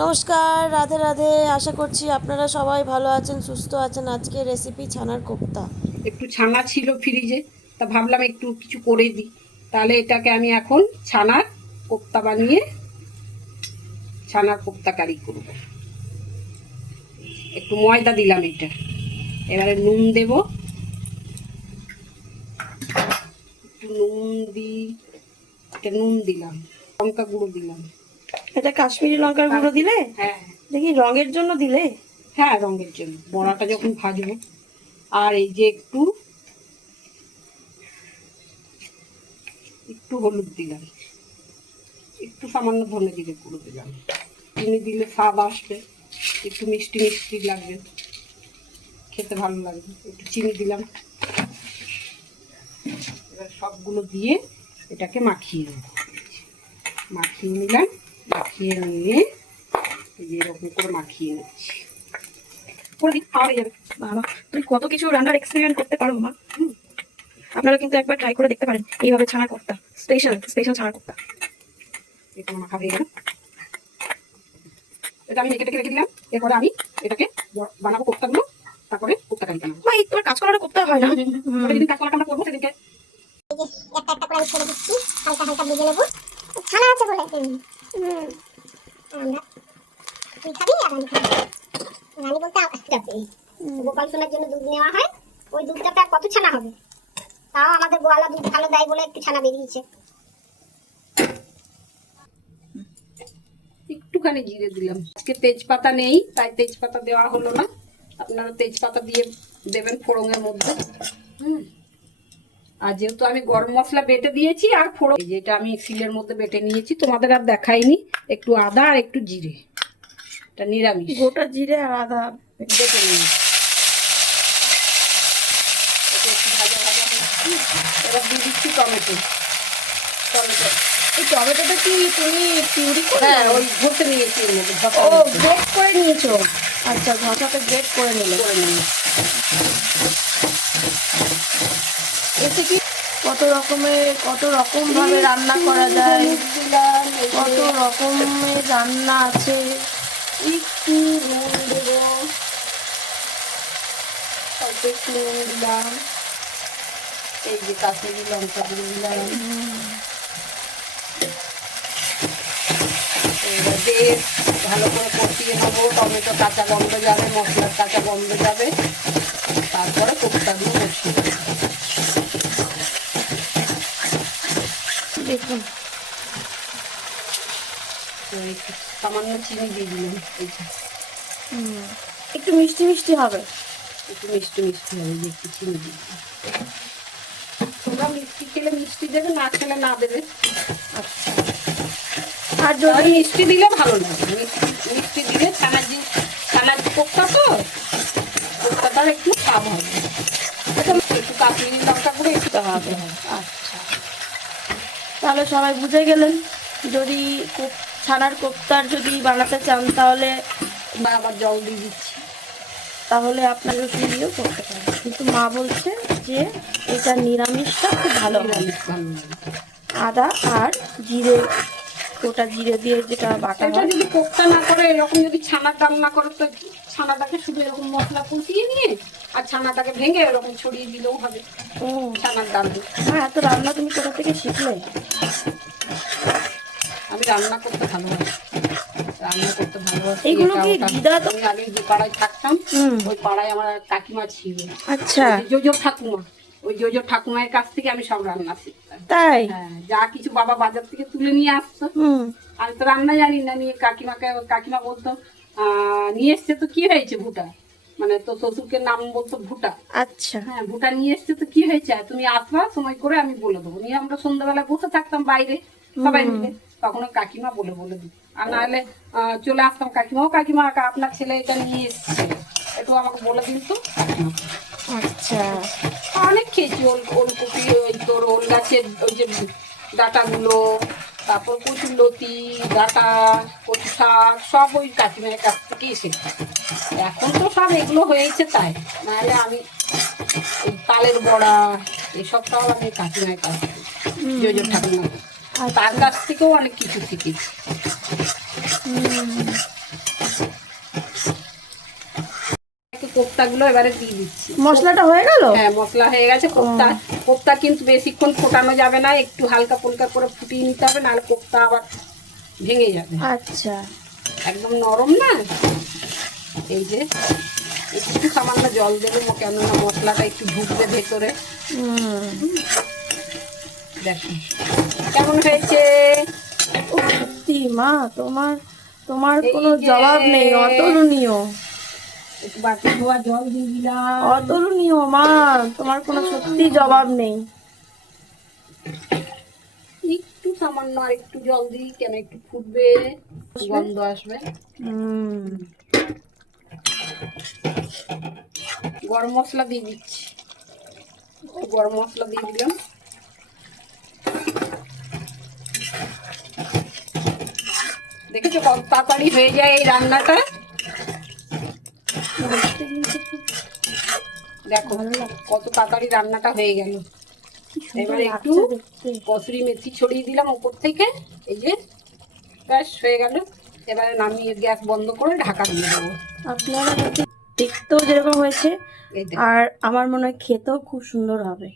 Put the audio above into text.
নমস্কার, রাধে রাধে। আশা করছি আপনারা সবাই ভালো আছেন, সুস্থ আছেন। আজকে রেসিপি ছানার কোপ্তা। একটু ছানা ছিল ফ্রিজে, তা ভাবলাম একটু কিছু করে দিই। তাহলে এটাকে আমি এখন ছানার কোপ্তা বানিয়ে ছানার কোপ্তা কারি করব। একটু ময়দা দিলাম এটা, এবারে নুন দেব, একটু নুন দিই, এটা নুন দিলাম, লঙ্কা গুঁড়ো দিলাম। এটা কাশ্মীরি লঙ্কার গুঁড়ো দিলে? হ্যাঁ দেখি রঙের জন্য দিলে? হ্যাঁ, রঙের জন্য, বড়াটা যখন ভাজবো। আর এই যে একটু একটু হলুদ দিলাম, একটু সামান্য ধনে জিরে গুঁড়ো দিলাম। চিনি দিলে স্বাদ আসবে, একটু মিষ্টি মিষ্টি লাগবে, খেতে ভালো লাগবে। একটু চিনি দিলাম। এবার সবগুলো দিয়ে এটাকে মাখিয়ে নেব। মাখিয়ে নিলাম, মাখিয়ে নিয়ে এই যে এরকম করে মাখিয়ে নিচ্ছি। করে দিই, খাওয়া হয়ে যাবে। বাবা, তুমি কত কিছু রান্নার এক্সপেরিমেন্ট করতে পারো মা। আপনারা কিন্তু একবার ট্রাই করে দেখতে পারেন এইভাবে ছানার কোপ্তা। স্পেশাল স্পেশাল ছানার কোপ্তা। এটা মাখা হয়ে গেল। এটা আমি মেখে টেকে রেখে দিলাম। এরপরে আমি এটাকে বানাবো কোপ্তাগুলো, তারপরে কোপ্তা কারি বানাবো। ভাই, তোমার কাজ করার কোপ্তা হয় না? যেদিন কাজ করাটা আমরা করবো সেদিনকে একটা একটা করে ছেড়ে দিচ্ছি, হালকা হালকা ভেজে নেবো। ছানা আছে বলে আমরা তুই খাবি আর আমি খাবি। রানী বলতে গোপাল সোনার জন্য দুধ নেওয়া হয়, ওই দুধটাতে আর কত ছানা হবে। তাও আমাদের গোয়ালা দুধ ভালো দেয় বলে একটু ছানা বেরিয়েছে। একটুখানি জিরে দিলাম। আজকে তেজপাতা নেই, তাই তেজপাতা দেওয়া হলো না। আপনারা তেজপাতা দিয়ে দেবেন ফোড়নের মধ্যে। আর যেহেতু আমি গরম মশলা বেটে দিয়েছি আর ফোড়ন যেটা আমি শিলের মধ্যে বেটে নিয়েছি, তোমাদের আর দেখাইনি। একটু আদা আর একটু জিরে, এটা নিরামিষ। গোটা জিরে আর আদা বেটে নিয়েছি। এটা একটু ভাজা ভাজা হচ্ছে। এবার দিয়ে দিচ্ছি টমেটো। টমেটো, এই টমেটোটা কি তুমি পিউরি করে? হ্যাঁ, ওই ঘষে নিয়েছি এর মধ্যে। ও, গ্রেট করে নিয়েছো? আচ্ছা, ঘষাতে গ্রেট করে নিলে। এতে কি কত রকম ভাবে রান্না করা যায়, কত রকমের রান্না আছে। একটু নুন দেবো, অল্প একটু নুন দিলাম। এই যে কাশ্মীরি লঙ্কা গুঁড়ো দিলাম। এবার দিয়ে ভালো করে কষিয়ে নেবো। টমেটো কাঁচা গন্ধ যাবে, মশলার কাঁচা গন্ধ যাবে, তারপরে কোপ্তাগুলো বসিয়ে দেবো। দেখুন, একটু সামান্য চিনি দিয়ে দিলাম। এইটা একটু মিষ্টি মিষ্টি হবে। একটু মিষ্টি মিষ্টি হবে, যে একটু চিনি দিয়ে দিলাম। তোমরা মিষ্টি খেলে মিষ্টি দেবে, না খেলে না দেবে। আচ্ছা, আর যদি মিষ্টি দিলে ভালো লাগে। মিষ্টি দিলে ছানার কোপ্তা তো, কোপ্তাটার একটু স্বাদ হবে। একটু কাশ্মীরি লঙ্কা করে একটু হবে। আচ্ছা, তাহলে সবাই বুঝে গেলেন। যদি ছানার কোপ্তার যদি বানাতে চান তাহলে বা আবার জল দিয়ে দিচ্ছি। তাহলে আপনার রসুন দিয়েও করতে পারেন, কিন্তু মা বলছে যে এটা নিরামিষটা খুব ভালো হয়। নিরামিষ ভালো লাগে। আদা আর জিরে, গোটা জিরে দিয়ে যেটা বাটা এটা হয়। যদি কোপ্তা না করে, এরকম যদি ছানার ডাল না করে, তো ছানাটাকে শুধু এরকম মশলা কষিয়ে নিয়ে আর ছানাটাকে ভেঙে এরকম ছড়িয়ে দিলেও হবে। ও, ছানার ডাল হ্যাঁ, এত রান্না তুমি কোথা থেকে শিখলে? আমি রান্না করতে ভালোবাসি। রান্না করতে ভালোবাসি। এইগুলো কি দিদা তো? আমি আগে যে পাড়ায় থাকতাম, ওই পাড়ায় আমার কাকিমা ছিল। আচ্ছা, জোজো ঠাকুমা, ওই জোজো ঠাকুমার কাছ থেকে আমি সব রান্না শিখতাম। তাই? হ্যাঁ, যা কিছু বাবা বাজার থেকে তুলে নিয়ে আসতো, আমি তো রান্না জানি না। নিয়ে কাকিমা বলতো নিয়ে এসছে তো কি হয়েছে ভুটা, মানে তো শ্বশুরকে নাম বলতো ভুটা। আচ্ছা, হ্যাঁ, ভুটা নিয়ে এসছে তো কি হয়েছে, তুমি আসবা সময় করে আমি বলে দেবো। নিয়ে আমরা সন্ধ্যাবেলা বসে থাকতাম বাইরে সবাই মিলে, তখন ওই কাকিমা বলে বলে দিত। আর নাহলে চলে আসতাম, কাকিমা আপনার ছেলে এটা নিয়ে এসছে, একটু আমাকে বলে দিন তো। আচ্ছা, অনেক খেয়েছি। ওলকপি, ওই তোর ওল গাছের ওই যে ডাঁটাগুলো, তারপর কচুর লতি ডাঁটা, কচু শাক, সব ওই কাকিমার কাছ থেকে এসেছি। এখন তো সব এগুলো হয়েছে, তাই নাহলে আমি ওই তালের বড়া এসব সব আমি কাকিমার কাছ থেকে, জোজো ঠাকুমা, তার কাছ থেকেও অনেক কিছু শিখেছি। কোপ্তাগুলো এবারে দিয়ে দিচ্ছি। মশলাটা হয়ে গেল? হ্যাঁ, মশলা হয়ে গেছে। কোপ্তা কিন্তু বেশিক্ষণ ফোটানো যাবে না, একটু হালকা ফুলকা করে ফুটিয়ে নিতে হবে, নাহলে কোপ্তা আবার ভেঙে যাবে। আচ্ছা, একদম নরম না। এই যে একটু সামান্য জল দেবে, কেননা মশলাটা একটু ঢুকবে ভেতরে। দেখো কেমন হয়েছে। সত্যি মা, তোমার এই কোনো যে। জবাব নেই, অতুলনীয়। একটু বাটি ধোয়া জল দিয়ে দিলাম। অতুলনীয় মা, তোমার কোনো সত্যি জবাব নেই। একটু সামান্য আর একটু জল দিই, কেন একটু ফুটবে, গন্ধ আসবে। গরম মশলা দিয়ে দিচ্ছি, গরম মশলা দিয়ে দিলাম। দেখেছো কত তাড়াতাড়ি হয়ে যায় এই রান্নাটা। দেখো কত তাড়াতাড়ি রান্নাটা হয়ে গেল। এবারে একটু কসুরি মেথি ছড়িয়ে দিলাম উপর থেকে। এই যে ব্যাস হয়ে গেল। এবারে নামিয়ে গ্যাস বন্ধ করে ঢাকা দিয়ে দেবো। আপনারা দেখতেও যেরকম হয়েছে, এই দেখো। আর আমার মনে হয় খেতেও খুব সুন্দর হবে।